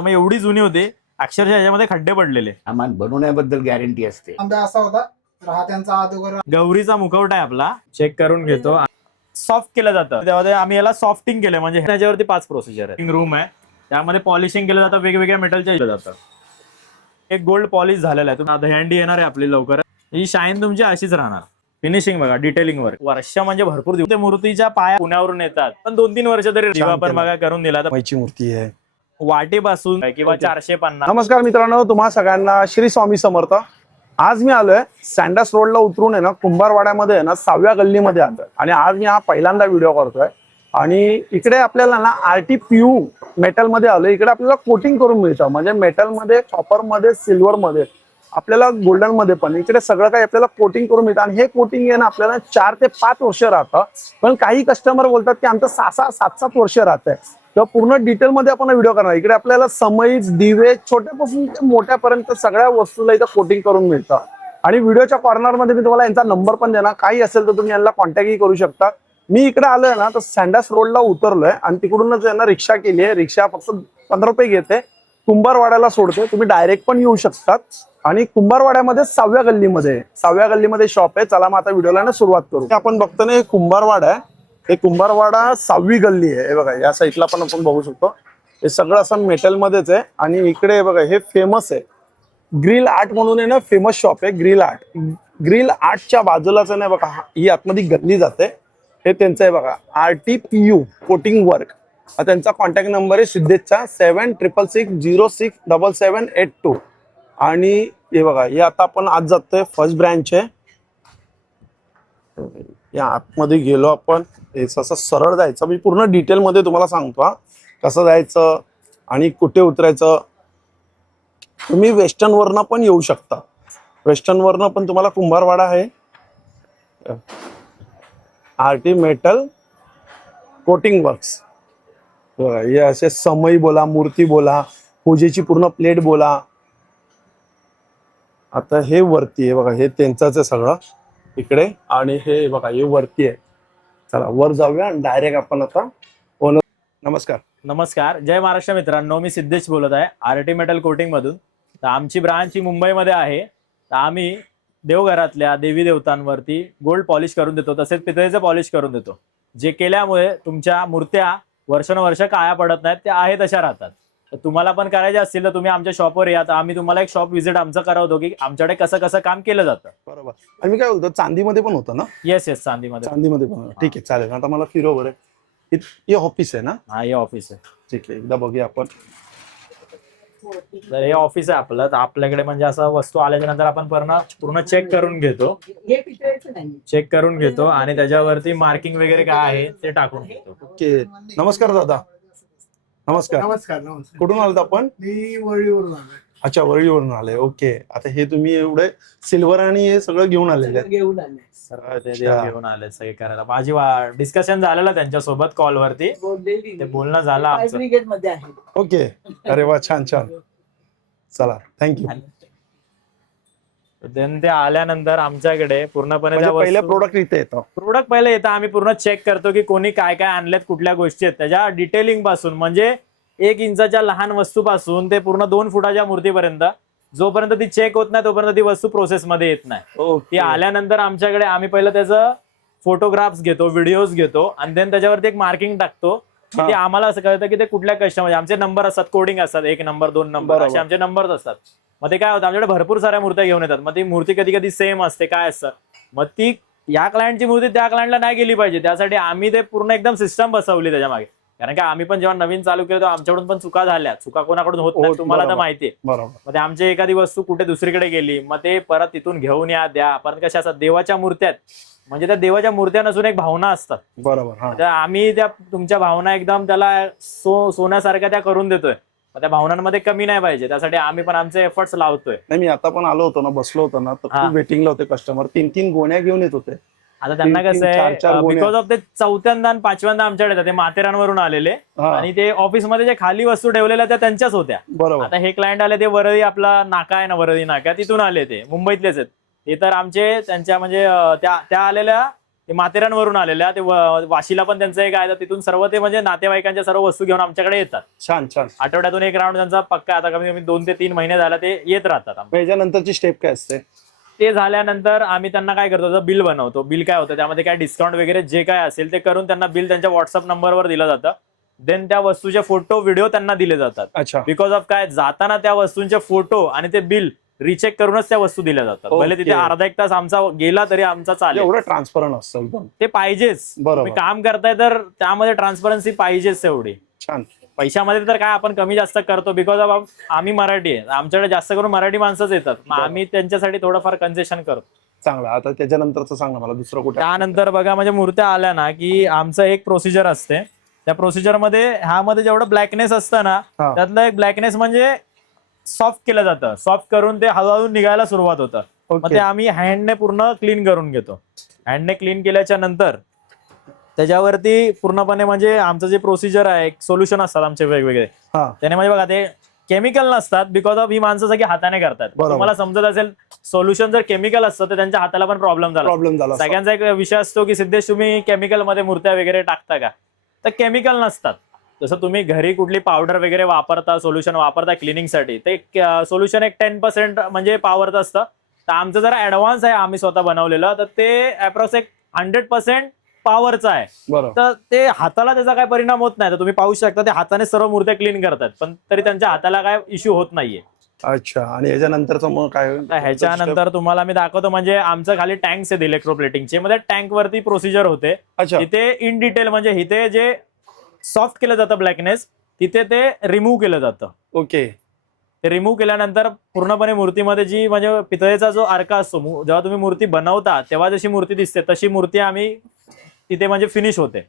मग एवढी जुनी होती, अक्षरशः याच्यामध्ये खड्डे पडलेले. सामान बनवण्याबद्दल गॅरंटी असते. आंबा असा होता राहत्यांचा अगोदर गौरीचा मुखवटा आहे आपला, चेक करून घेतो. सॉफ्ट केलं जातं, त्यामध्ये आम्ही याला सॉफ्टिंग केलं. म्हणजे त्याच्यावरती 5 प्रोसिजर आहे. रूम आहे, त्यामध्ये पॉलिशिंग केलं जातं, वेगवेगळ्या मेटलच्या केलं जातं. एक गोल्ड पॉलिश झालेला आहे. तुम्ही दहीहंडी येणार आहे आपली लवकर. ही शाईन तुमची अशीच राहणार. फिनिशिंग बघा, डिटेलिंग वर्क. वर्ष म्हणजे भरपूर दिवस. मूर्तीच्या पाया पुण्यावरून येतात, पण 2-3 वर्ष तरी जीवा पण बघा करून दिला. तर माईची मूर्ती आहे वाटेपासून किंवा 450. नमस्कार मित्रांनो, तुम्हा सगळ्यांना श्री स्वामी समर्थ. आज मी आलोय सँडस रोडला उतरून आहे ना, कुंभारवाड्यामध्ये आहे ना 6व्या गल्लीमध्ये आलोय. आणि आज मी हा पहिल्यांदा व्हिडिओ करतोय. आणि इकडे आपल्याला ना RTPU मेटल मध्ये आलोय. इकडे आपल्याला कोटिंग करून मिळतं, म्हणजे मेटल मध्ये, कॉपर मध्ये, सिल्वर मध्ये, आपल्याला गोल्डन मध्ये पण इकडे सगळं काही आपल्याला कोटिंग करून मिळतं. आणि हे कोटिंग आहे ना आपल्याला 4 ते 5 वर्ष राहतं. पण काही कस्टमर बोलतात की आमचं 6-6, 7-7 वर्ष राहतंय. तर पूर्ण डिटेल मध्ये आपण व्हिडिओ करणार. इकडे आपल्याला समईज, दिवे, छोट्यापासून ते मोठ्यापर्यंत सगळ्या वस्तूला इथं कोटिंग करून मिळतं. आणि व्हिडिओच्या कॉर्नर मध्ये मी तुम्हाला यांचा नंबर पण देणार. काही असेल तर तुम्ही यांना कॉन्टॅक्टही करू शकता. मी इकडे आलोय ना, तर सँडस रोडला उतरलोय आणि तिकडूनच यांना रिक्षा केली आहे. रिक्षा फक्त 15 रुपये घेते, कुंभारवाड्याला सोडते. तुम्ही डायरेक्ट पण येऊ शकतात. आणि कुंभारवाड्यामध्ये 6व्या गल्लीमध्ये शॉप आहे. चला मग आता व्हिडिओला ना सुरुवात करू. आपण बघतो ना, हे कुंभारवाडा आहे. हे कुंभारवाडा 6वी गल्ली आहे. हे बघा, या साईडला पण आपण बघू शकतो. हे सगळं असं मेटल मध्येच आहे. आणि इकडे बघा, हे फेमस आहे ग्रिल आर्ट म्हणून आहे ना, फेमस शॉप आहे ग्रिल आर्टच्या बाजूलाच नाही बघा, ही आतमध्ये गल्ली जाते. हे त्यांचं आहे बघा, RTPU कोटिंग वर्क. त्यांचा कॉन्टॅक्ट नंबर आहे सिद्धेशचा 7666067782. आणि हे बघा, हे आता आपण आज जातोय फर्स्ट ब्रँच आहे. या आतमध्ये गेलो आपण. असं सरळ जायचं. मी पूर्ण डिटेल मध्ये तुम्हाला सांगतो कसं जायचं आणि कुठे उतरायचं. तुम्ही वेस्टर्न वरनं पण येऊ शकता. वेस्टर्न वरनं पण तुम्हाला कुंभारवाडा आहे. RT metal coating works. हे असे समई बोला, मूर्ती बोला, पूजेची पूर्ण प्लेट बोला. आता हे वरती आहे बघा, हे त्यांचंच आहे सगळं इकडे. आणि हे बघा, हे वरती आहे. चला वर जाऊया आणि डायरेक्ट आपण आता ओनर. नमस्कार, जय महाराष्ट्र मित्रांनो. मी सिद्धेश बोलत आहे RT मेटल कोटिंग मधून. तर आमची ब्रांच ही मुंबईमध्ये आहे. तर आम्ही देवघरातल्या देवी देवतांवरती गोल्ड पॉलिश करून देतो, तसेच पितळेचं पॉलिश करून देतो. जे केल्यामुळे तुमच्या मूर्त्या वर्षानुवर्ष काळ्या पडत नाहीत, त्या आहे तशा राहतात. तर तुम्हाला पण करायचे असतील तर तुम्ही आमच्या शॉपवर या. तर आम्ही तुम्हाला एक शॉप व्हिजिट आमचं करवतो की आमच्याकडे कसं कसं काम केलं जातं. बरोबर. आणि मी काय बोलतो, चांदीमध्ये पण होतं ना? येस, चांदीमध्ये पण. ठीक आहे, चालेल. आता मला फिरव बरं. हे ऑफिस आहे ना? हा, हे ऑफिस आहे. ठीक आहे, एकदा बघूया आपण. तर हे ऑफिस आहे आपलं. तर आपल्याकडे म्हणजे असं वस्तू आल्याच्या नंतर आपण पूर्ण चेक करून घेतो आणि त्याच्यावरती मार्किंग वगैरे काय आहे ते टाकून घेतो. ओके, नमस्कार दादा. नमस्कार. कुठून आलात आपण? मी वळीवरून आलोय. अच्छा, वरळीवरून आले. ओके. आता हे तुम्ही एवढे सिल्वर आणि हे सगळं घेऊन आलेले आहेत? घेऊन आले सगळे करायला. माझी डिस्कशन झालेलं त्यांच्यासोबत कॉलवरती, ते बोलणं झालं आमचं. ओके. अरे वा, छान. चला, थँक्यू. देन ते आल्यानंतर आमच्याकडे पूर्णपणे पहिले प्रोडक्ट इथे येतं. प्रोडक्ट पहिले येतं. आम्ही पूर्ण चेक करतो की कोणी काय काय आणलेत, कुठल्या गोष्टी आहेत, त्याच्या डिटेलिंग पासून, म्हणजे 1 इंचाच्या लहान वस्तूपासून ते पूर्ण 2 फुटाच्या मूर्तीपर्यंत, जोपर्यंत ती चेक होत नाही तोपर्यंत ती वस्तू प्रोसेसमध्ये येत नाही. ती आल्यानंतर आमच्याकडे आम्ही पहिलं त्याचं फोटोग्राफ्स घेतो, व्हिडिओज घेतो, आणि देन त्याच्यावरती एक मार्किंग टाकतो. ते आम्हाला असं कळतं की ते कुठल्या कस्टमर, आमचे नंबर असतात, कोडिंग असतात, 1 नंबर 2 नंबर असे आमचे नंबर्स असतात. मग ते काय होतं, आमच्याकडे भरपूर साऱ्या मूर्त्या घेऊन येतात. मग ती मूर्ती कधी कधी सेम असते, काय असतं, मग ती या क्लायंटची मूर्ती त्या क्लायंटला नाही गेली पाहिजे, त्यासाठी आम्ही ते पूर्ण एकदम सिस्टम बसवली त्याच्या मागे. कारण की आम्ही पण जेव्हा नवीन चालू केलं तेव्हा आमच्याकडून पण चुका झाल्या. चुका कोणाकडून होत नाही, तुम्हाला तर माहितीये. मग ते आमची एखादी वस्तू कुठे दुसरीकडे गेली, मग ते परत तिथून घेऊन द्या. परत कशा असतात, देवाच्या मूर्त्या आहेत, म्हणजे त्या देवाच्या मूर्त्या नसून एक भावना असतात. बरोबर. तर आम्ही त्या तुमच्या भावना एकदम त्याला सोन्यासारख्या त्या करून देतोय. त्या भावनांमध्ये कमी नाही पाहिजे, त्यासाठी आम्ही पण आमचे एफर्ट्स लावतोय. नाही, मी आता पण आलो होतो ना, बसलो होतो ना, तर खूप वेटिंगला होते कस्टमर. 3-3 गोण्या घेऊन येत होते. आता त्यांना कसं आहे, बिकॉज ऑफ ते 4थ्यांदा आणि 5व्यांदा आमच्याकडे येतात. ते माथेरानवरून आलेले आणि ते ऑफिसमध्ये जे खाली वस्तू ठेवलेल्या त्या त्यांच्याच होत्या. बरोबर. आता हे क्लायंट आले, ते वरळी आपला नाका आहे ना, वरळी नाका, तिथून आले. ते मुंबईतलेच आहेत. ते तर आमचे त्यांच्या म्हणजे त्या आलेल्या ते माथेरानवरून आलेल्या, ते वाशीला पण त्यांचं एक आहे, तर तिथून सर्व ते म्हणजे नातेवाईकांच्या सर्व वस्तू घेऊन आमच्याकडे येतात. छान छान. आठवड्यातून एक राऊंड त्यांचा पक्का, आता कमी कमी 2 ते 3 महिने झाला ते येत राहतात. याच्यानंतरची स्टेप काय असते? ते झाल्यानंतर आम्ही त्यांना काय करतो, बिल बनवतो. बिल काय होतं, त्यामध्ये काय डिस्काउंट वगैरे जे काय असेल ते करून त्यांना बिल त्यांच्या व्हॉट्सअप नंबरवर दिलं जातं. देन त्या वस्तूचे फोटो व्हिडिओ त्यांना दिले जातात. अच्छा. बिकॉज ऑफ काय, जाताना त्या वस्तूंचे फोटो आणि ते बिल रिचेक करूनच त्या वस्तू दिल्या जातात. भले तिथे अर्धा एक तास आमचा गेला तरी आमचा चालेल. एवढं ट्रान्सपरंट असतं एकदम. ते पाहिजेच. तुम्ही काम करताय तर त्यामध्ये ट्रान्सपरन्सी पाहिजेच एवढी. छान. पैशामध्ये तर काय आपण कमी जास्त करतो, बिकॉज ऑफ आम्ही मराठी आहे, आमच्याकडे जास्त करून मराठी माणसंच येतात. आम्ही त्यांच्यासाठी थोडंफार कन्सेशन करतो. चांगलं. आता त्याच्यानंतरच सांगा मला दुसरं कुठे. त्यानंतर बघा, म्हणजे मूर्त्या आल्या ना की आमचं एक प्रोसिजर असते. त्या प्रोसिजर मध्ये ह्यामध्ये जेवढं ब्लॅकनेस असतं ना, त्यातलं एक ब्लॅकनेस म्हणजे सॉफ्ट केलं जातं. सॉफ्ट करून ते हळूहळू निघायला सुरुवात होतं. मग ते आम्ही हँडने पूर्ण क्लीन करून घेतो. हँडने क्लीन केल्याच्या नंतर त्याच्यावरती पूर्णपणे म्हणजे आमचं जे प्रोसिजर आहे, एक सोल्युशन असतात आमचे वेगवेगळे. त्याने म्हणजे बघा, ते केमिकल नसतात, बिकॉज ऑफ ही माणसं सगळी हाताने करतात. तुम्हाला समजत असेल, सोल्युशन जर केमिकल असतं तर त्यांच्या हाताला पण प्रॉब्लेम झाला. सगळ्यांचा एक विषय असतो की सिद्धेश तुम्ही केमिकल मध्ये मूर्त्या वगैरे टाकता का, तर केमिकल नसतात. जसं तुम्ही घरी कुठली पावडर वगैरे वापरता, सोल्युशन वापरता क्लिनिंगसाठी, ते सोल्युशन एक 10% म्हणजे पॉवरचं असतं. तर आमचं जरा ऍडव्हान्स आहे, आम्ही स्वतः बनवलेलं, तर ते अप्रॉक्स एक 100% पॉवरचं आहे. तर ते हाताला त्याचा काय परिणाम होत नाही. तर तुम्ही पाहू शकता ते हाताने सर्व मूर्त्या क्लीन करतात, पण तरी त्यांच्या हाताला काय इश्यू होत नाहीये. अच्छा. आणि ह्याच्यानंतरचं मग काय? ह्याच्यानंतर तुम्हाला मी दाखवतो. म्हणजे आमचं खाली टँक्स आहेत इलेक्ट्रोप्लेटिंगचे, मध्ये टँक वरती प्रोसिजर होते. तिथे इन डिटेल म्हणजे इथे जे सॉफ्ट केलं जातं ब्लॅकनेस, तिथे ते रिमूव्ह केलं जातं. ओके. ते रिमूव्ह केल्यानंतर पूर्णपणे मूर्तीमध्ये जी म्हणजे पितळेचा जो अर्का असतो, जेव्हा तुम्ही मूर्ती बनवता तेव्हा जशी मूर्ती दिसते तशी मूर्ती आम्ही तिथे म्हणजे फिनिश होते.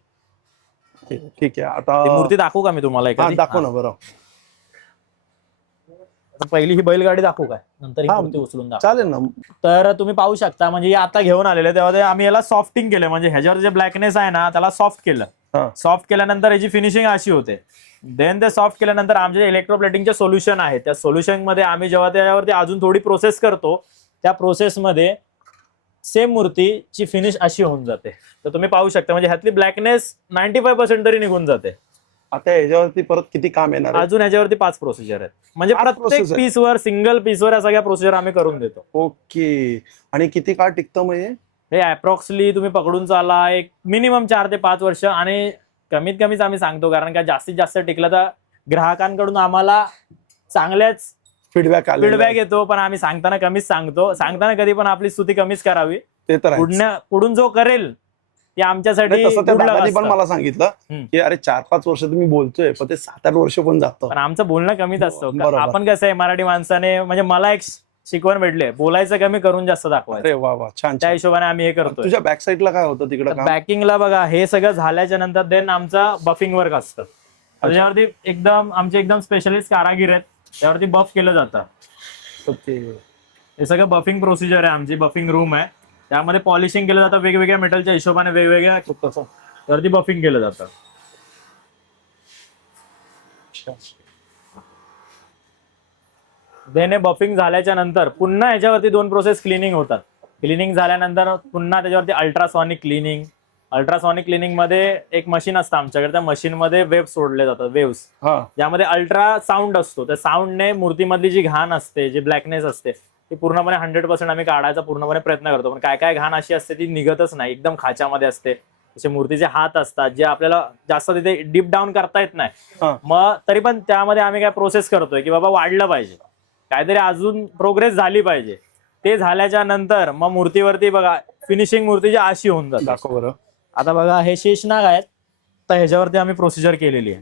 ठीक आहे. आता मूर्ती दाखवू का मी तुम्हाला एखादी? दाखव ना. बरं, पहिली ही बैलगाडी दाखवू काय, नंतर ही मूर्ती उचलून दाखव. चालेल ना. तर तुम्ही पाहू शकता, म्हणजे आता घेऊन आलेले तेव्हा आम्ही याला सॉफ्टिंग केलं. म्हणजे ह्याच्यावर जे ब्लॅकनेस आहे ना त्याला सॉफ्ट केलं. सॉफ्ट केल्यानंतर याची फिनिशिंग अशी होते. देन ते सॉफ्ट केल्यानंतर आमचे इलेक्ट्रोप्लेटिंगचे सोल्युशन आहे, त्या सोल्युशन मध्ये आम्ही जेव्हा त्याच्यावरती अजून थोडी प्रोसेस करतो, त्या प्रोसेसमध्ये सेम मूर्तीची फिनिश अशी होऊन जाते. तर तुम्ही पाहू शकता, म्हणजे ह्यातली ब्लॅकनेस 95% तरी निघून जाते. आता याच्यावरती परत किती काम येणार? अजून ह्याच्यावरती 5 प्रोसिजर आहेत. म्हणजे प्रत्येक पीसवर, सिंगल पीसवर या सगळ्या प्रोसिजर आम्ही करून देतो. ओके. आणि किती काळ टिकतं मग हे अप्रॉक्सली तुम्ही पकडून चाला एक मिनिमम 4 ते 5 वर्ष, आणि कमीत कमीच आम्ही सांगतो, कारण का जास्तीत जास्त टिकलं तर ग्राहकांकडून आम्हाला चांगल्याच फीडबॅक येतो. पण आम्ही सांगताना कमीच सांगतो. सांगताना कधी पण आपली स्तुती कमीच करावी. ते तर पुढून जो करेल ते आमच्यासाठी. पण मला सांगितलं की अरे 4-5 वर्ष तुम्ही बोलतोय, पण ते 7-8 वर्ष पण जातं. पण आमचं बोलणं कमीच असतं. आपण कसं आहे, मराठी माणसाने, म्हणजे मला एक शिकवण भेटले, बोलायचं कमी करून जास्त दाखवायचं. अरे वा वा, छान. त्या हिशोबाने आम्ही हे करतो. तुझ्या बॅक साईडला काय होतं तिकडे? बॅकिंगला बघा, हे सगळं झाल्याच्या नंतर देन आमचा बफिंग वर्क असतं. त्याच्यावरती एकदम आमचे एकदम स्पेशलिस्ट कारागीर आहेत, त्यावरती बफ केलं जातं. हे सगळं बफिंग प्रोसिजर आहे आमची. बफिंग रूम आहे, त्यामध्ये पॉलिशिंग केलं जातं वेगवेगळ्या मेटलच्या हिशोबाने, वेगवेगळ्या त्यावरती बफिंग केलं जातं. देन हे बफिंग झाल्याच्या नंतर पुन्हा ह्याच्यावरती 2 प्रोसेस क्लिनिंग होतात. क्लिनिंग झाल्यानंतर पुन्हा त्याच्यावरती अल्ट्रासॉनिक क्लिनिंग. अल्ट्रासॉनिक क्लिनिंग मध्ये एक मशीन असतं आमच्याकडे, त्या मशीन मध्ये वेव्ह सोडले जातात. वेव्स ज्यामध्ये अल्ट्रा साऊंड असतो. त्या साऊंडने मूर्तीमधली जी घाण असते, जी ब्लॅकनेस असते, ती पूर्णपणे 100% आम्ही काढायचा पूर्णपणे प्रयत्न करतो. पण काय काय घाण अशी असते ती निघतच नाही, एकदम खाच्यामध्ये असते. जसे मूर्तीचे हात असतात जे आपल्याला जास्त तिथे डीप डाऊन करता येत नाही. मग तरी पण त्यामध्ये आम्ही काय प्रोसेस करतोय की बाबा वाढलं पाहिजे, काहीतरी अजून प्रोग्रेस झाली पाहिजे. ते झाल्याच्या नंतर मग मूर्तीवरती बघा फिनिशिंग मूर्तीची अशी होऊन जाते. दाखव बरं. आता बघा, हे शेषनाग आहेत, तर ह्याच्यावरती आम्ही प्रोसिजर केलेली आहे.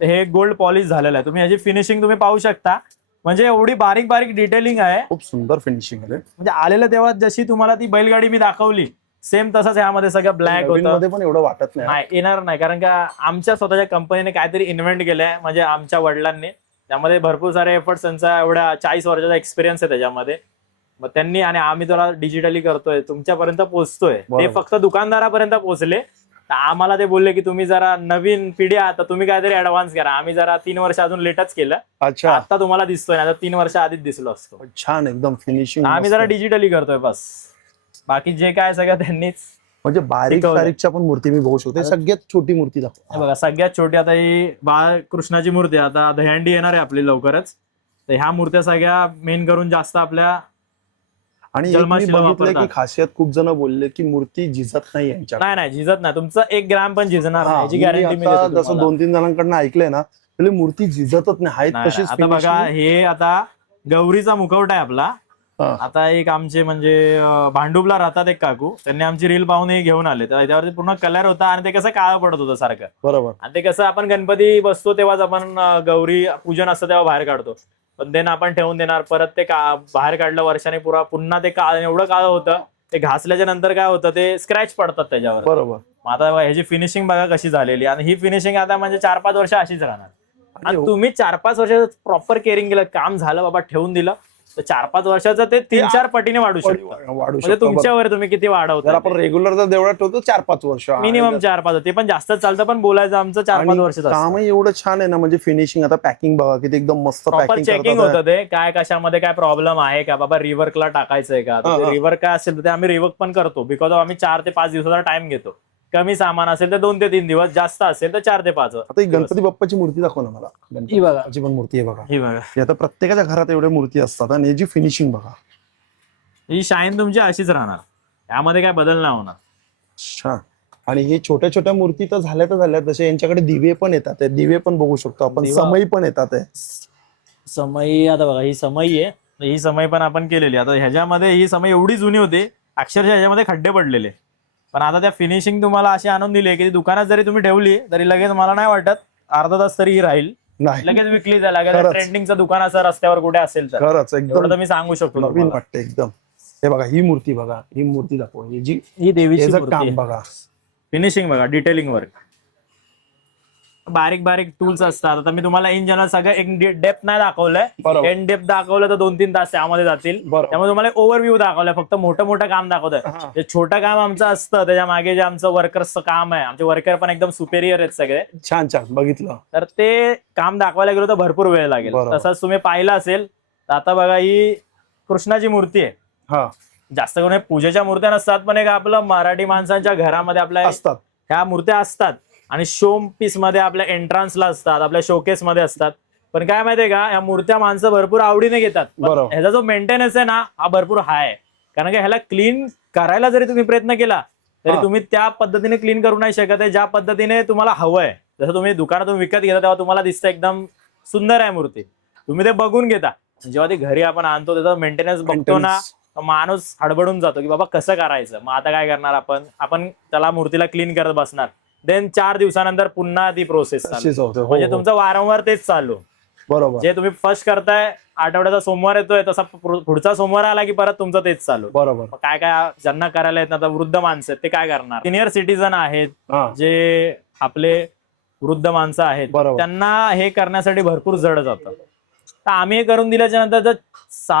तर हे गोल्ड पॉलिश झालेलं आहे. तुम्ही ह्याची फिनिशिंग तुम्ही पाहू शकता, म्हणजे एवढी बारीक बारीक डिटेलिंग आहे. खूप सुंदर फिनिशिंग आहे. म्हणजे आलेलं तेव्हा जशी तुम्हाला ती बैलगाडी मी दाखवली सेम तसंच यामध्ये सगळं ब्लॅक होतं. पण एवढं वाटत नाही, येणार नाही, कारण का आमच्या स्वतःच्या कंपनीने काहीतरी इन्व्हेंट केलंय, म्हणजे आमच्या वडिलांनी. त्यामध्ये भरपूर सारे एफर्ट्स, त्यांचा एवढा 40 वर्षाचा एक्सपिरियन्स आहे त्याच्यामध्ये. मग त्यांनी, आणि आम्ही त्याला डिजिटली करतोय, तुमच्यापर्यंत पोहोचतोय. ते फक्त दुकानदारापर्यंत पोहोचले. तर आम्हाला ते बोलले की तुम्ही जरा नवीन पिढी आहात, तर तुम्ही काहीतरी ऍडव्हान्स करा. आम्ही जरा 3 वर्ष अजून लेटच केलं. अच्छा. आता तुम्हाला दिसतोय ना, 3 वर्ष आधीच दिसलो असतो. छान, एकदम फिनिशिंग. आम्ही जरा डिजिटली करतोय बस, बाकी जे काय सगळं त्यांनीच म्हणजे बारीक शिकवलंय. बारीकच्या पण मूर्ती मी बघू शकतो. हे सगळ्यात छोटी मूर्ती हे दाखव. बघा सगळ्यात छोटी आता ही बाळकृष्णाची मूर्ती आहे. आता दहीहंडी येणार आहे आपली लवकरच. तर ह्या मूर्त्या सगळ्या मेन करून जास्त आपल्या आणि एक मी जन्माशिला बघितलंय की वापरतात. खासियत खूप जण बोलले की मूर्ती झिजत नाही यांच्या. नाही नाही झिजत नाही. तुमचं 1 ग्राम पण झिजणार नाही याची मी गॅरंटी मी आता देतो जसं तुम्हाला. 2-3 जणांकडनं ऐकलंय ना, त्याला मूर्ती झिजतच नाही. आहेत नाही, तशीच आता बघा finishing. हे आता गौरीचा मुखवटा आहे आपला. हा. आता एक आमचे म्हणजे भांडुपला राहतात एक काकू, त्यांनी आमची रील पाहून हे घेऊन आले. तर त्याच्यावरती पूर्ण कलर होता आणि ते कसं काळं पडत होतं सारखं. बरोबर. आणि ते कसं आपण गणपती बसतो तेव्हाच आपण गौरी पूजन असतं तेव्हा बाहेर काढतो. पण ते आपण ठेवून देणार परत ते बाहेर काढलं वर्षाने पुन्हा ते काळ एवढं काळं होतं. ते घासल्याच्या नंतर काय होतं ते स्क्रॅच पडतात त्याच्यावर. बरोबर. मग आता ह्याची फिनिशिंग बघा कशी झालेली. आणि ही फिनिशिंग आता म्हणजे 4-5 वर्ष अशीच राहणार. आणि तुम्ही 4-5 वर्ष प्रॉपर केअरिंग केलं, काम झालं बाबा ठेवून दिलं, तर 4-5 वर्षाचं ते 3-4 पटीने वाढू शकतं. वाढू म्हणजे शकतो. तुमच्यावर तुम्ही किती जर वाढवता. आपण रेग्युलर जर देवळात ठेवतो 4-5 वर्ष. मिनिमम 4-5 ते पण जास्त चालतं. पण बोलायचं आमचं 4-5 वर्ष कामही एवढं छान आहे ना, म्हणजे फिनिशिंग. आता पॅकिंग बघा किती एकदम मस्त प्रॉपर पॅकिंग चेकिंग होतं ते काय कशामध्ये काय प्रॉब्लेम आहे का बाबा रिवर्कला टाकायचंय का. रिवर्क काय असेल तर ते आम्ही रिवर्क पण करतो. बिकॉज आम्ही 4 ते 5 दिवसाचा टाइम घेतो. कमी सामान असेल तर 2 ते 3 दिवस, जास्त असेल तर 4 ते 5. आता ही गणपती बाप्पाची मूर्ती दाखव ना मला. गणपती ही बघा. बाप्पाची पण मूर्ती आहे बघा. ही बघा ही आता प्रत्येकाच्या घरात एवढ्या मूर्ती असतात आणि याची फिनिशिंग बघा. ही शाईन तुमची अशीच राहणार. यामध्ये काय बदल नाही होणार. छान. आणि हे छोट्या छोट्या मूर्ती तर झाल्या तसे यांच्याकडे दिवे पण येतात. ते दिवे पण बघू शकतो आपण. दिवा. समई पण येतात. समई आता बघा ही समई आहे. ही समई पण आपण केलेली. आता ह्याच्यामध्ये ही समई एवढी जुनी होती अक्षरशः ह्याच्यामध्ये खड्डे पडलेले. पण आता त्या फिनिशिंग तुम्हाला अशी आणून दिली की ती दुकानात जरी तुम्ही ठेवली तरी लगेच मला नाही वाटत अर्धा तास तरी ही राहील. नाही लगेच विकली जाईल. लगेच खरंच. ट्रेंडिंगचं दुकान असं रस्त्यावर कुठे असेल तर खरंच एवढं एकदम तर मी सांगू शकतो नवीन तुम्हाला. वाटतं एकदम. हे बघा ही मूर्ती बघा. ही मूर्ती दाखव. ही जी ही देवीची याचं मूर्ती काम आहे. बघा. फिनिशिंग बघा, डिटेलिंग वर्क, बारीक बारीक टूल्स असतात. आता मी तुम्हाला इन जनरल सगळं एक डेप्थ नाही दाखवलंय. बरोबर. एन डेप्थ दाखवलं तर 2-3 तास त्यामध्ये जातील. बरोबर. त्यामुळे तुम्हाला ओव्हरव्ह्यू दाखवलंय. फक्त मोठं मोठं काम दाखवतंय. हा. जे छोटं काम आमचं असतं त्याच्या मागे जे आमचं वर्कर्सचं काम आहे, आमचे वर्कर पण एकदम सुपेरियर आहेत सगळे. छान छान बघितलं. तर ते काम दाखवायला गेलो तर भरपूर वेळ लागेल. बरोबर. तसंच तुम्ही पाहिलं असेल तर आता बघा ही कृष्णाची मूर्ती आहे. हा जास्त करून हे पूजेच्या मूर्त्या नसतात, पण एक आपलं मराठी माणसांच्या घरामध्ये आपल्या असतात. ह्या मूर्त्या असतात. आणि शो पीस मध्ये आपल्या एंट्रान्सला असतात, आपल्या शोकेस मध्ये असतात. पण काय माहितीये का ह्या मूर्त्या माणसं भरपूर आवडीने घेतात. पण बरोबर. ह्याचा जो मेंटेनन्स आहे ना हा भरपूर हाय आहे. कारण की ह्याला क्लीन करायला जरी तुम्ही प्रयत्न केला तरी हा. तुम्ही त्या पद्धतीने क्लीन करू नाही शकत आहे ज्या पद्धतीने तुम्हाला हवंय. जसं तुम्ही दुकानातून विकत घेता तेव्हा तुम्हाला दिसतं एकदम सुंदर आहे मूर्ती, तुम्ही ते बघून घेता. जेव्हा ती घरी आपण आणतो त्याचा मेंटेनन्स बघतो ना तर माणूस हडबडून जातो की बाबा कसं करायचं. मग आता काय करणार आपण त्याला मूर्तीला क्लीन करत बसणार. देन 4 दिवसानंतर पुन्हा ती प्रोसेस तशीच होते. हो, म्हणजे हो. तुमचं वारंवार तेच चालू. बरोबर जे तुम्ही फर्स्ट करताय आठवड्याचा सोमवार येतोय तसा पुढचा सोमवार आला की परत तुमचं तेच चालू. बरोबर. मग काय ज्यांना करायला येत ना वृद्ध माणसं आहेत ते काय करणार. सिनियर सिटीजन आहेत हा जे आपले वृद्ध माणसं आहेत बरोबर. त्यांना हे करण्यासाठी भरपूर जड जातं. तर आम्ही हे करून दिल्याच्या नंतर जर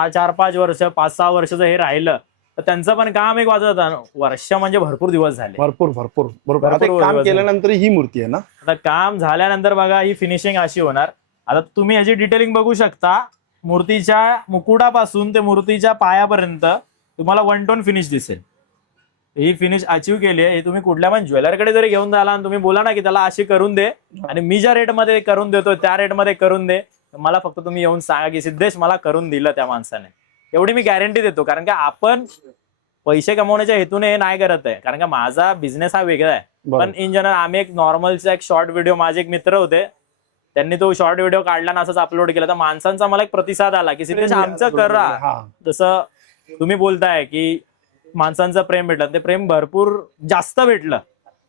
4-5 वर्ष 5-6 वर्ष जर हे राहिलं तर त्यांचं पण काम एक वाजत वर्ष म्हणजे भरपूर दिवस झाले. भरपूर भरपूर बरोबर. आता भरपूर काम दिवस केल्यानंतर ही मूर्ती आहे ना. आता काम झाल्यानंतर बघा ही फिनिशिंग अशी होणार. आता तुम्ही ह्याची डिटेलिंग बघू शकता. मूर्तीच्या मुकुटापासून ते मूर्तीच्या पायापर्यंत तुम्हाला 1 टोन फिनिश दिसेल. ही फिनिश अचीव केली आहे. हे तुम्ही कुठल्या पण ज्वेलरकडे जरी घेऊन जाला आणि तुम्ही बोला ना की त्याला अशी करून दे आणि मी ज्या रेटमध्ये करून देतो त्या रेटमध्ये करून दे, मला फक्त तुम्ही येऊन सांगा की सिद्धेश मला करून दिलं त्या माणसाने. एवढी मी गॅरंटी देतो. कारण की आपण पैसे कमवण्याच्या हेतूने हे नाही करत आहे. कारण का माझा बिझनेस हा वेगळा आहे. पण इन जनरल आम्ही एक नॉर्मलचा एक शॉर्ट व्हिडिओ, माझे एक मित्र होते त्यांनी तो शॉर्ट व्हिडिओ काढला ना असंच अपलोड केला तर माणसांचा मला एक प्रतिसाद आला की सिद्धेश आमचं करा. हा. जसं तुम्ही बोलताय की माणसांचं प्रेम भेटलं, ते प्रेम भरपूर जास्त भेटलं.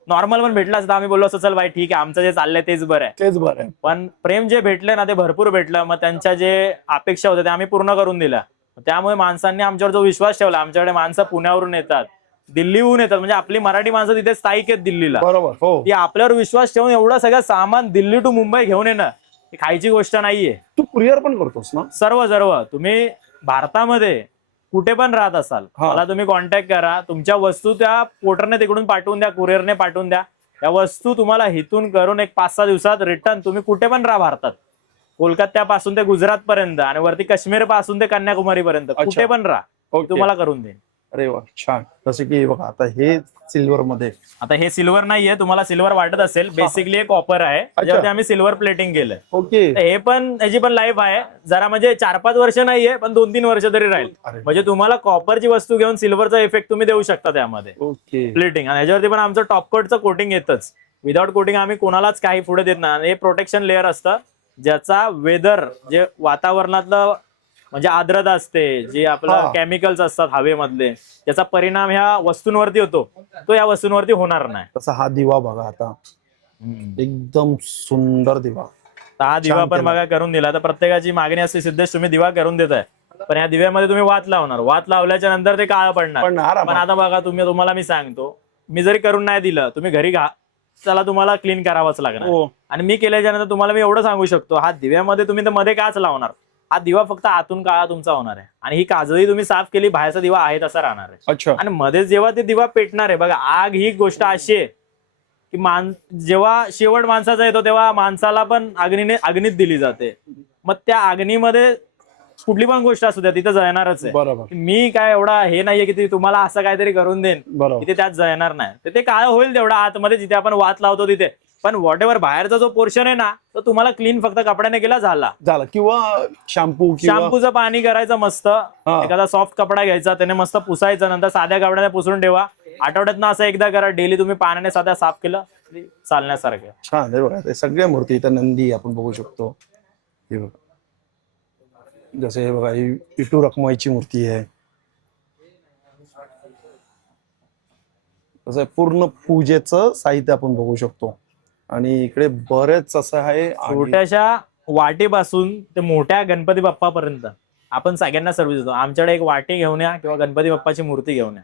नॉर्मल पण भेटलं असतं आम्ही बोललो असं चल बाई ठीक आहे आमचं जे चाललंय तेच बरं आहे. तेच बरं आहे. पण प्रेम जे भेटले ना ते भरपूर भेटलं. मग त्यांच्या जे अपेक्षा होत्या ते आम्ही पूर्ण करून दिल्या. त्यामुळे माणसांनी आमच्यावर जो विश्वास ठेवला, आमच्याकडे माणसं पुण्यावरून येतात, दिल्लीहून येतात, म्हणजे आपली मराठी माणसं तिथे स्थायिक आहेत दिल्लीला. बरोबर. हो ती आपल्यावर विश्वास ठेवून एवढं सगळं सामान दिल्ली टू मुंबई घेऊन येणं ही खायची गोष्ट नाहीये. तू कुरिअर पण करतोस ना. सर्व तुम्ही भारतामध्ये कुठे पण राहत असाल मला तुम्ही कॉन्टॅक्ट करा. तुमच्या वस्तू त्या पोर्टरने तिकडून पाठवून द्या, कुरिअरने पाठवून द्या. त्या वस्तू तुम्हाला हिथून करून एक 5-6 दिवसात रिटर्न तुम्ही कुठे पण राहा भारतात, कोलकात्यापासून ते गुजरात पर्यंत आणि वरती काश्मीर पासून ते कन्याकुमारी पर्यंत कुठे पण राहा तुम्हाला करून देईन. अरे वा छान. जसे की बघा आता हे सिल्वर मध्ये. आता हे सिल्वर नाहीये, तुम्हाला सिल्वर वाटत असेल, बेसिकली एक कॉपर आहे त्याच्यावरती आम्ही सिल्वर प्लेटिंग केलंय. ओके. तर हे पण याची पण लाईफ आहे जरा, म्हणजे 4-5 वर्ष नाहीये पण 2-3 वर्ष तरी राहील. अरे. म्हणजे तुम्हाला कॉपरची वस्तू घेऊन सिल्वरचा इफेक्ट तुम्ही देऊ शकता त्यामध्ये ओके. प्लेटिंग. आणि ह्याच्यावरती पण आमचं टॉप कोटचं कोटिंग येतच. विदाउट कोटिंग आम्ही कोणालाच काही पुढे देत नाही. आणि हे प्रोटेक्शन लेअर असतं ज्याचा वेदर, जे वातावरणातलं म्हणजे आर्द्रता असते, जे आपलं केमिकल्स असतात हवेमधले, त्याचा परिणाम ह्या वस्तूंवरती होतो, तो या वस्तूंवरती होणार नाही. तसा हा दिवा बघा आता एकदम सुंदर दिवा. तर हा दिवा पण बघा करून दिला. तर प्रत्येकाची मागणी असते, सिद्धेश तुम्ही दिवा करून देताय, पण या दिव्यामध्ये तुम्ही वात लावणार, वात लावल्याच्या नंतर ते काळ पडणार. पण आता बघा तुम्हाला मी सांगतो, मी जरी करून नाही दिलं, तुम्ही घरी चला तुम्हाला क्लीन करावंच लागणार. आणि मी केल्याच्या नंतर तुम्हाला मी एवढं सांगू शकतो, हा दिव्यामध्ये तुम्ही तर मध्ये काच लावणार, हा दिवा फक्त आतून काळा तुमचा होणार आहे. आणि ही काजळी तुम्ही साफ केली, बाहेरचा दिवा आहे तसा राहणार आहे. अच्छा. आणि मध्ये जेव्हा ते दिवा पेटणार आहे बघा, आग ही गोष्ट अशी आहे की जेव्हा शेवट माणसाचा येतो तेव्हा माणसाला पण अग्नीत दिली जाते. मग त्या अग्नीमध्ये कुठली पण गोष्ट असू द्या तिथे जळणारच आहे. बरोबर. मी काय एवढा हे नाहीये की तुम्हाला असं काहीतरी करून देईन तिथे त्यात जळणार नाही. तर ते काळ होईल तेवढा आतमध्ये जिथे आपण वात लावतो तिथे. पण व्हॉट एव्हर बाहेरचा जो पोर्शन आहे ना, तो तुम्हाला क्लीन फक्त कपड्याने केला झाला. किंवा शॅम्पूचं पाणी करायचं मस्त, एखादा सॉफ्ट कपडा घ्यायचा, त्याने मस्त पुसायचं, नंतर साध्या कपड्याने पुसून ठेवा. आठवड्यातनं असं एकदा करा, डेली तुम्ही पाण्याने साध्या साफ केलं चालण्यासारखं. छान आहे बघा. ते सगळ्या मूर्ती इथं नंदी आपण बघू शकतो. हे बघा, जसे हे बघा, ही विठू रखुमाईची मूर्ती आहे. तसं पूर्ण पूजेचं साहित्य आपण बघू शकतो. आणि इकडे बरेच असं आहे, छोट्याशा वाटीपासून ते मोठ्या गणपती बाप्पापर्यंत आपण सगळ्यांना सर्व्हिस देतो. आमच्याकडे एक वाटी घेऊन या किंवा गणपती बाप्पाची मूर्ती घेऊन या.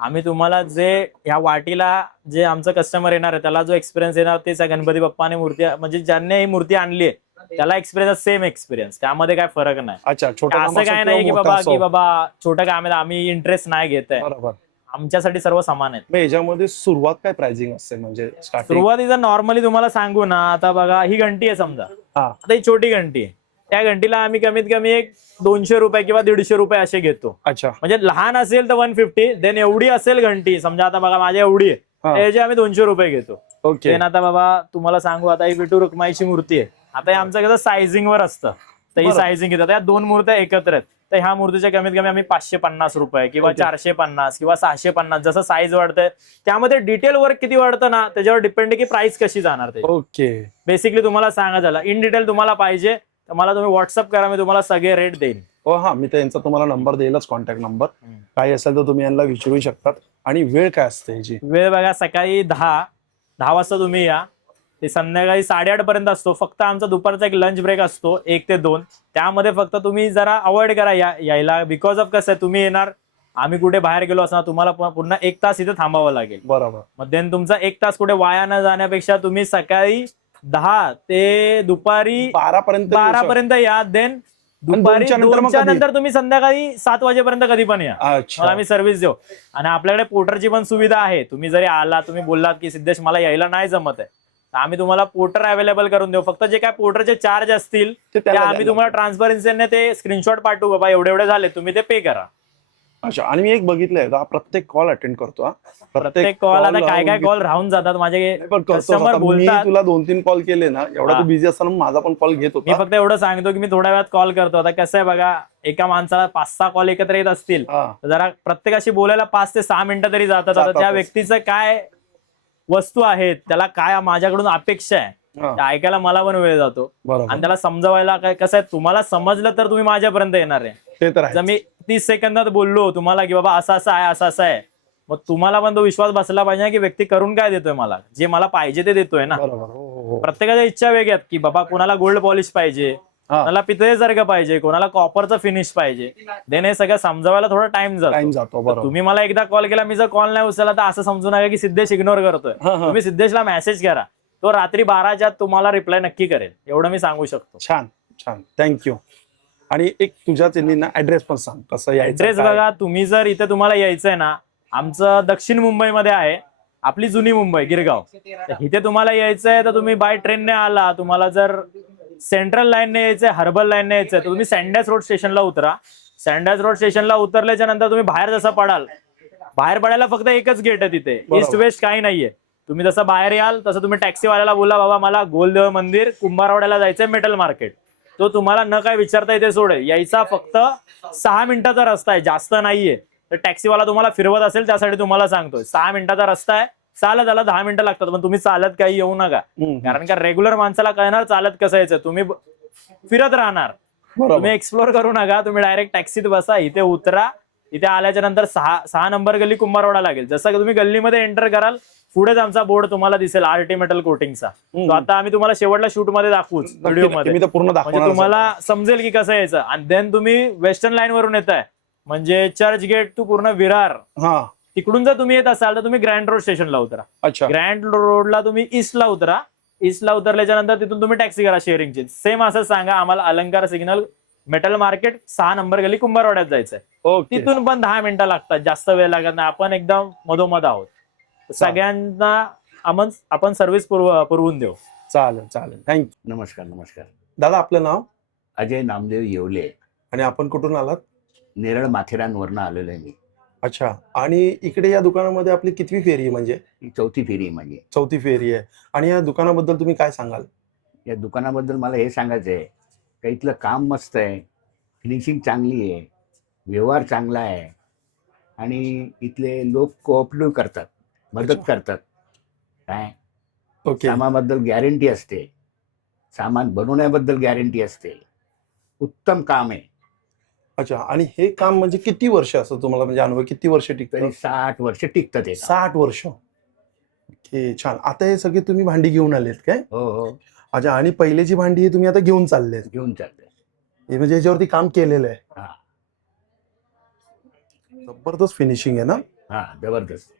आम्ही तुम्हाला जे ह्या वाटीला जे आमचं कस्टमर येणार आहे त्याला जो एक्सपिरियन्स येणार तेच गणपती बाप्पाने मूर्ती, म्हणजे ज्यांनी ही मूर्ती आणली आहे त्याला एक्सपिरियन्स सेम एक्सपिरियन्स, त्यामध्ये काय फरक नाही. अच्छा. असं काय नाही की बाबा छोटं काम आहे आम्ही इंटरेस्ट नाही घेत आहे. बरोबर. आमच्यासाठी सर्व समान आहेत. याच्यामध्ये सुरुवात काय प्राइसिंग असते, म्हणजे सुरुवातीचा नॉर्मली तुम्हाला सांगू ना, आता बघा ही घंटी आहे समजा, आता ही छोटी घंटी आहे, त्या घंटीला आम्ही कमीत कमी एक 200 रुपये किंवा 150 रुपये असे घेतो. अच्छा. म्हणजे लहान असेल तर 150, देन एवढी असेल घंटी समजा, आता बघा माझ्या एवढी आहे, त्याचे आम्ही 200 रुपये घेतो. ओके. आता बाबा तुम्हाला सांगू, आता ही विठू रखुमाईची मूर्ती आहे, आता हे आमचं कसं सायझिंग वर असतं, तर ही सायझिंग घेतात. या 2 मूर्त्या एकत्र आहेत, तर ह्या मूर्तीच्या कमीत कमी आम्ही 550 रुपये किंवा 450 किंवा 650 जसं साईज वाढतंय त्यामध्ये डिटेल वर्क किती वाढतं ना त्याच्यावर डिपेंड आहे की प्राइस कशी जाणार ते. ओके. बेसिकली तुम्हाला सांगा झाला, इन डिटेल तुम्हाला पाहिजे तर मला तुम्ही व्हॉट्सअप करा, मी तुम्हाला सगळे रेट देईन. हा, मी त्यांचा तुम्हाला नंबर देईलच, कॉन्टॅक्ट नंबर. काही असेल तर तुम्ही यांना विचारू शकतात. आणि वेळ काय असते याची? वेळ बघा, सकाळी 10 वाजता तुम्ही या, ते संध्याकाळी 8:30 पर्यंत असतो. फक्त आमचा दुपारचा एक लंच ब्रेक असतो 1 ते 2, त्यामध्ये फक्त तुम्ही जरा अवॉइड करा यायला, बिकॉज ऑफ कसं आहे, तुम्ही येणार, आम्ही कुठे बाहेर गेलो असणार, तुम्हाला पुन्हा 1 तास इथे थांबावं लागेल. बरोबर. मग देन तुमचा 1 तास कुठे वाया न जाण्यापेक्षा तुम्ही सकाळी 10 ते दुपारी 12 पर्यंत या. देन दुपारी 2च्या नंतर तुम्ही संध्याकाळी 7 वाजेपर्यंत कधी पण या, मला आम्ही सर्व्हिस देऊ. आणि आपल्याकडे पोर्टरची पण सुविधा आहे. तुम्ही जरी आला, तुम्ही बोललात की सिद्धेश मला यायला नाही जमत आहे, आम्ही तुम्हाला पोर्टर अवेलेबल करून देऊ. फक्त जे काय पोर्टरचे चार्ज असतील ते आम्ही तुम्हाला ट्रान्सपरन्सीने ते स्क्रीनशॉट पाठवू, बाबा एवढे झाले, तुम्ही ते पे करा. अच्छा. आणि मी एक बघितलंय, प्रत्येक कॉल अटेंड करतो. प्रत्येक कॉल, आता काय कॉल राहून जातात माझे कस्टमर बोलतात. तुला 2-3 कॉल केले ना, एवढा तू बिझी असताना माझा पण कॉल घेत होता. मी फक्त एवढं सांगतो की मी थोड्या वेळात कॉल करतो. आता कसं आहे बघा, एका माणसाला 5-6 कॉल एकत्र येत असतील, जरा प्रत्येकाशी बोलायला 5 ते 6 मिनिटं तरी जातात. आता त्या व्यक्तीचं काय वस्तू आहेत, त्याला काय माझ्याकडून अपेक्षा आहे, ऐकायला मला पण वेळ जातो. आणि त्याला समजवायला काय कसं आहे, तुम्हाला समजलं तर तुम्ही माझ्यापर्यंत येणार आहे. ते तर आहे. जर मी 30 सेकंदात बोललो तुम्हाला की बाबा असं असं आहे, असं असं आहे, मग तुम्हाला पण तो विश्वास बसला पाहिजे की व्यक्ती करून काय देतोय, मला जे मला पाहिजे ते देतोय ना. प्रत्येकाच्या इच्छा वेगळ्यात की बाबा कोणाला गोल्ड पॉलिश पाहिजे, कोणाला पितळेसारखं पाहिजे, कोणाला कॉपरचं फिनिश पाहिजे. देन हे सगळं समजावायला थोडा टाइम जातो. तुम्ही मला एकदा कॉल केला, मी जर कॉल नाही उचलला तर असं समजू नका की सिद्धेश इग्नोर करतोय. तुम्ही सिद्धेशला मेसेज करा, तो रात्री 12च्या तुम्हाला रिप्लाय नक्की करेल, एवढं मी सांगू शकतो. छान छान, थँक्यू. आणि एक तुझ्या चॅनलना ऍड्रेस पण सांग, कसं यायचं. ऍड्रेस बघा, तुम्ही जर इथे तुम्हाला यायचंय ना, आमचं दक्षिण मुंबईमध्ये आहे, आपली जुनी मुंबई गिरगाव. इथे तुम्हाला यायचंय तर तुम्ही बाय ट्रेनने आला, तुम्हाला जर सेंट्रल लाईनने यायचंय, हर्बल लाईनने यायचंय तर तुम्ही सँडॅस रोड स्टेशनला उतरा. सँडल्स रोड स्टेशनला उतरल्याच्या नंतर तुम्ही बाहेर जसं पडाल, बाहेर पडायला फक्त एकच गेट आहे तिथे, बरोबर. ईस्ट वेस्ट काही नाहीये. तुम्ही जसं बाहेर याल तसं तुम्ही टॅक्सीवाल्याला बोला, बाबा मला गोलदेव मंदिर कुंभारवाड्याला जायचंय, मेटल मार्केट. तो तुम्हाला न काय विचारता इथे सोडेल. यायचा फक्त 6 मिनिटाचा रस्ता आहे, जास्त नाहीये. तर टॅक्सीवाला तुम्हाला फिरवत असेल त्यासाठी तुम्हाला सांगतोय 6 मिनिटाचा रस्ता आहे. चालत त्याला 10 मिनिटं लागतात, पण तुम्ही चालत काही येऊ नका. कारण का रेग्युलर माणसाला कळणार चालत कसं यायचं. तुम्ही फिरत राहणार, तुम्ही एक्सप्लोर करू नका. तुम्ही डायरेक्ट टॅक्सीत बसा, इथे उतरा. इथे आल्याच्या नंतर 6 नंबर गल्ली कुंभारवाडा लागेल. जसं की तुम्ही गल्लीमध्ये एंटर कराल, पुढेच आमचा बोर्ड तुम्हाला दिसेल आरटी मेटल कोटिंगचा. तो आता आम्ही तुम्हाला शेवटला शूट मध्ये दाखवूच, व्हिडिओ मध्ये, मी तर पूर्ण म्हणजे दाखवणार. तुम्हाला समजेल की कसं यायचं. आणि देन तुम्ही वेस्टर्न लाईन वरून येताय, म्हणजे चर्च गेट टू पूर्ण विरार, हा तिकडून जर तुम्ही येत असाल तर तुम्ही ग्रँड रोड स्टेशनला उतरा. अच्छा. ग्रँड रोडला तुम्ही ईस्टला उतरा. ईस्टला उतरल्याच्या नंतर तिथून तुम्ही टॅक्सी करा शेअरिंगची. सेम असं सांगा, आम्हाला अलंकार सिग्नल मेटल मार्केट 6 नंबर गली कुंभारवाड्यात जायचंय. ओके. तिथून पण 10 मिनिटं लागतात, जास्त वेळ लागत नाही. आपण एकदम मधोमध आहोत. सगळ्यांना आपण सर्व्हिस पुरवून देऊ. चालेल चालेल, थँक्यू. नमस्कार नमस्कार. दादा आपलं नाव अजय नामदेव येवले, आणि आपण कुठून आलात? नेरळ माथेरानवरनं आलेलो आहे मी. अच्छा. आणि इकडे या दुकानामध्ये आपली कितवी फेरी आहे? म्हणजे ही 4थी फेरी आहे माझी. 4थी फेरी आहे. आणि या दुकानाबद्दल तुम्ही काय सांगाल? या दुकानाबद्दल मला हे सांगायचं आहे का इथलं काम मस्त आहे, फिनिशिंग चांगली आहे, व्यवहार चांगला आहे, आणि इथले लोक कोऑपरेटिव्ह करतात, मदत करतात. काय ओके. कामाबद्दल गॅरंटी असते, सामान बनवण्याबद्दल गॅरंटी असते, उत्तम काम आहे. अच्छा. आणि हे काम म्हणजे किती वर्ष असं तुम्हाला म्हणजे अनुभव किती वर्ष टिकतं? तरी 60 वर्ष टिकतं ते काम. 60 वर्ष. ओके, छान. आता हे सगळे तुम्ही भांडी घेऊन आलेत काय? हो हो, अच्छा. आणि पहिलेची भांडी ही तुम्ही आता घेऊन चाललेत? घेऊन चाललंय. हे म्हणजे याच्यावरती काम केलेलं आहे. हा जबरदस्त फिनिशिंग आहे ना? हा, जबरदस्त.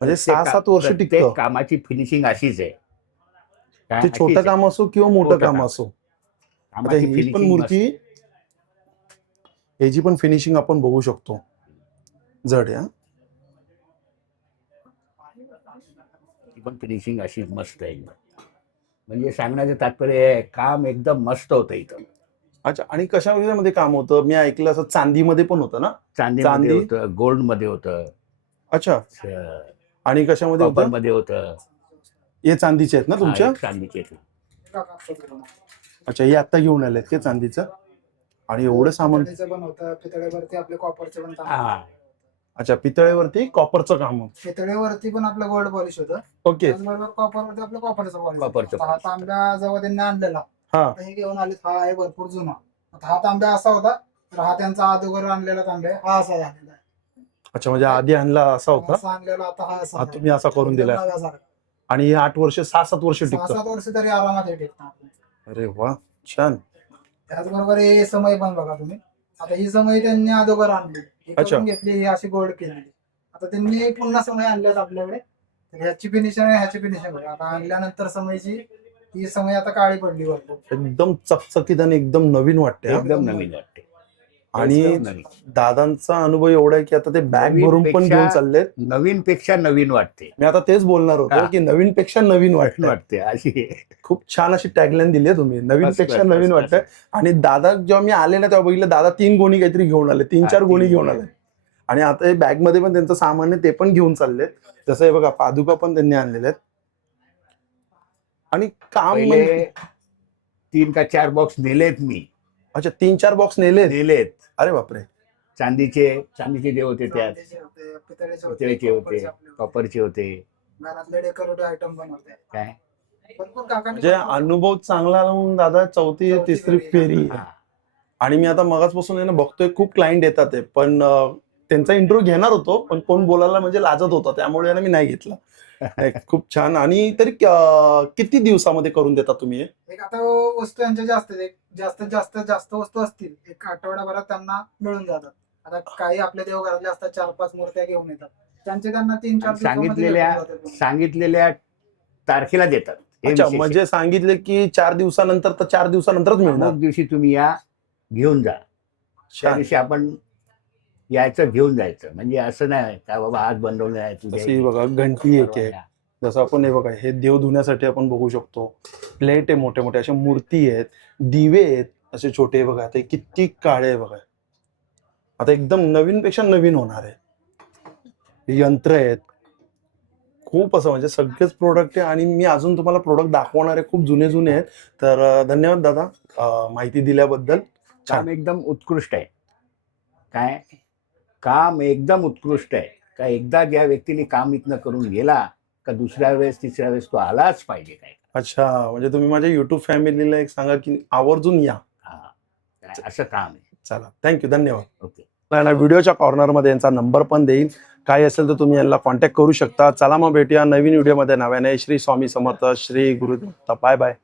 म्हणजे 6-7 वर्ष प्रत्येक टिकतं. कामाची फिनिशिंग अशीच आहे. काय ते अशीच छोटं आहे. काम असो किंवा मोठं मोठं काम काम. असो. आता कामाची ही पण finishing मूर्ती, ह्याची पण फिनिशिंग आपण बघू शकतो. जड आहे. ती पण फिनिशिंग अशी मस्त आहे. म्हणजे सांगण्याचं तात्पर्य आहे, काम एकदम मस्त होतं इथं. अच्छा. आणि कशामध्ये काम होतं? मी ऐकलं असं चांदीमध्ये पण होतं ना? चांदीमध्ये चांदी? होतं, गोल्ड मध्ये होतं, अच्छा. आणि कशामध्ये कॉपर होतं? मध्ये होतं. हे चांदीचे आहेत ना तुमच्या? हा, एक चांदीचे. अच्छा. हे आता घेऊन आलेत ते चांदीचं? आणि एवढं सामान? पितळेचं पण होतं, पितळेवरती आपले कॉपरचे पण काम हा, होतं. अच्छा. पितळेवरती कॉपरचं काम होतं. पितळेवरती पण आपलं गोल्ड पॉलिश होतं. ओके. त्याचबरोबर कॉपरवरती आपलं कॉपरचं कॉपरचं पॉलिश. हा तांब्या जेव्हा त्यांनी आणलेला, हा. आता हे घेऊन आले, हा आहे भरपूर जुना. आता हा तांब्या असा होता, तर हा त्यांचा अगोदर आणलेला तांब्या हा असा झालेला आहे. अच्छा. म्हणजे आधी आणला असा होता, असा आणलेला, आता हा असा हा आहे. तुम्ही असा करून दिलाय. नव्यासारखा. आणि हे 8 वर्ष 6-7 वर्ष टिकतं. 6-7 वर्ष तरी आरामात हे टिकतं आपलं. अरे वा, छान. त्याचबरोबर हे समय पण बघा तुम्ही. आता ही समय त्यांनी अगोदर आणली, ही अच्छा. करून घेतली, ही अशी गोल्ड केलेली. आता त्यांनी पुन्हा समय आणल्यात आपल्याकडे, तर ह्याची फिनिशिंग आहे, ह्याची फिनिशिंग आहे. आता आणल्यानंतर समयची ही समय आता काळी पडली भरपूर. एकदम चकचकीत आणि एकदम नवीन वाटते. हा. एकदम नवीन वाटते. आणि एकदम नवीन. दादांचा अनुभव एवढा आहे की आता ते बॅग नवीन भरून पण पेक्षा- घेऊन चाललेत. नवीन पेक्षा नवीन वाटते. मी आता तेच बोलणार होतो हा. की नवीन पेक्षा नवीन वाटतं. वाटते अशी आहे. खूप छान अशी टॅगलाईन दिली आहे तुम्ही, नवीन बस, पेक्षा बस, नवीन बस, वाटतंय. आणि दादा जेव्हा मी आले ना तेव्हा बघितलं दादा 3 गोणी काहीतरी घेऊन आले, 3-4 हा, गोणी 3 घेऊन गोणी. आले. आणि आता हे बॅग मध्ये पण त्यांचं सामान आहे ते पण घेऊन चाललेत. जसं हे बघा पादुका पण त्यांनी आणलेल्या आहेत. आणि काम पहिले म्हणजे 3 का 4 बॉक्स नेलेत मी. अच्छा 3-4 बॉक्स नेले. नेलेत. अरे बापरे. चांदीचे जे होते त्यात, चांदीचे होते, पितळेचे पितळेचे होते, कॉपरचे आपले होते. कॉपरचे होते. घरातले डेकोरेटिव्ह आयटम पण होते. काय भरपूर काकांनी म्हणजे अनुभव चांगला लावून दादा 4थी 3री फेरी आहे. हा. आणि मी आता मगाचपासून आहे ना बघतोय खूप क्लायंट येतात आहे, पण त्यांचा इंटरव्ह्यू घेणार होतो पण कोण बोलायला म्हणजे लाजत होता, त्यामुळे ना मी नाही घेतला. खूप छान. आणि तरी किती दिवसामध्ये करून देता तुम्ही हे? एक आता वस्तू यांच्या जास्त एक जास्त वस्तू असतील, एक आठवड्याभरात त्यांना मिळून जातात. आता काही आपल्या देवघरातले असतात 4-5 मूर्त्या घेऊन येतात, त्यांचे त्यांना 3-4 सांगितलेल्या तारखेला देतात. हे अच्छा. विशेष आहे. म्हणजे सांगितले की 4 दिवसानंतर तर 4 दिवसानंतरच मिळणार. अमुक दिवशी तुम्ही या, घेऊन जा. त्या छान. दिवशी आपण यायचं, घेऊन जायचं. म्हणजे असं नाही का बाबा आज बनवलं आहे तुझ्या तशी बघा घंटी एक आहे. जसं आपण हे बघा हे देव धुण्यासाठी आपण बघू शकतो. प्लेट आहे, मोठे मोठे अशा मूर्ती आहेत, दिवे आहेत असे छोटे बघा. ते किती काळे आहे बघा. आता एकदम नवीन पेक्षा नवीन होणार आहे. हे यंत्र आहेत, खूप असं म्हणजे सगळेच प्रोडक्ट आहे आणि मी अजून तुम्हाला प्रोडक्ट दाखवणार आहे, खूप जुने जुने आहेत. तर धन्यवाद दादा माहिती दिल्याबद्दल. काम एकदम उत्कृष्ट आहे. काय काम एकदम उत्कृष्ट आहे. का एकदा ज्या व्यक्तीने काम इथनं करून गेला का दुसऱ्या वेळेस तिसऱ्या वेळेस तो आलाच पाहिजे. काय अच्छा, म्हणजे तुम्ही माझ्या युट्यूब फॅमिलीला एक सांगा की आवर्जून या. हा, काय असं काम आहे. चला, थँक्यू, धन्यवाद. ओके. व्हिडिओच्या कॉर्नरमध्ये यांचा नंबर पण देईल. काही असेल तर तुम्ही यांना कॉन्टॅक्ट करू शकता. चला मग भेटूया नवीन व्हिडिओमध्ये. नव्याने श्री स्वामी समर्थ, श्री गुरुदत्त. Bye bye.